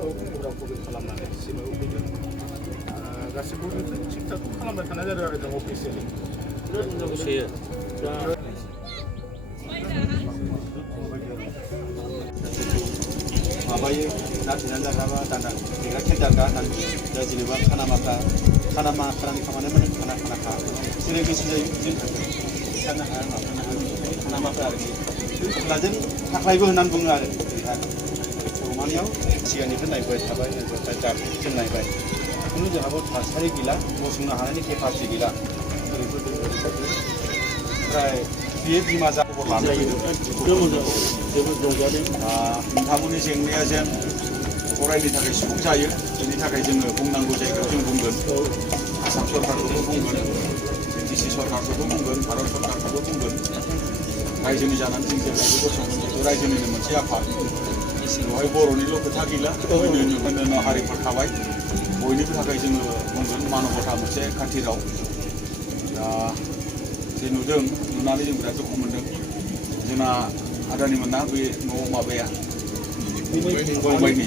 कपि खालामनानै सिमाव होफैगोन गासिबो थिग थाक खालामबाय थानाय जादों आरो जों अफिसियेलि माबायो नाथायनानै जाग्राबा दाना देग्रा खेन्दारगा होननानै दा जेनेबा खानामाखानि खामानि माने खानाखा जेरै गोसो जायो बिदिनो थांगोन खिथानो हाया माबानो हाया खानामाखा आरोखि अब्लाजों थाख्लायबो होननानै बुङो आरो ओरैहाय रमानियाव सिगांनिफ्राय नायबाय थाबाय जों नायबाय खुनु जोंहाबो थासारि गैला गसंनो हानायनि केपासिटि गैला ओरैबायदि ओमफ्राय बे बिमा जा खबर लानाय नोंथांमोननि जेंनाया जेन अरायनि थाखाय सुफुं जायो बेनि थाखाय जोङो बुंनांगौ जायगायाव जों बुंगोन आसाम सरकारखौबो बुंगोन डिसि सरकारखौबो बुंगोन भारत सरकारखौबो बुंगोन रायजोनि जानानै जों जेब्लायबो गसंगोन जिहेतु रायजोनिनो मोनसे आफाद बेवहाय बर'निल' खोथा गैला अन्य हारिफोर थाबाय बयनिबो थाखाय जोङो बुंगोन मानबता मोनसे खाथिराव दा जे नुदों नुनानै जों बिराद दुखु मोनदों जोंना आदानि मोना बे न'आव माबाया गयमाइनि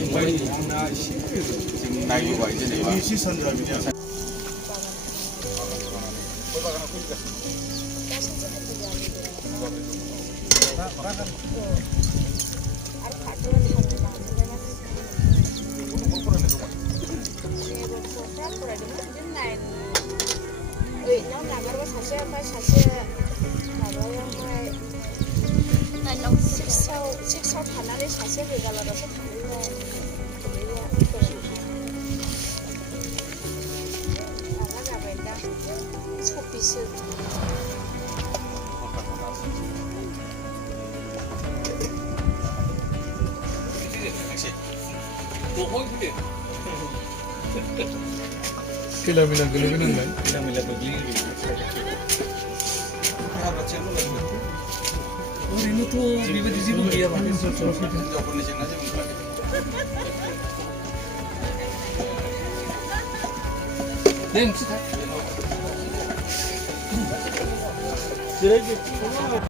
जों नायबोबाय जेनेबा सिक्सआव थानानै सासे रेगालारावसो थांबाय माबा जाबाय दा 26 Kila mila goglैगोन होनलाय kila mila goglैयो ओरैनोथ' बेबायदि जेबो गैया माने हिनजावफोरनि जेंना जेबो ओंखाराखै दे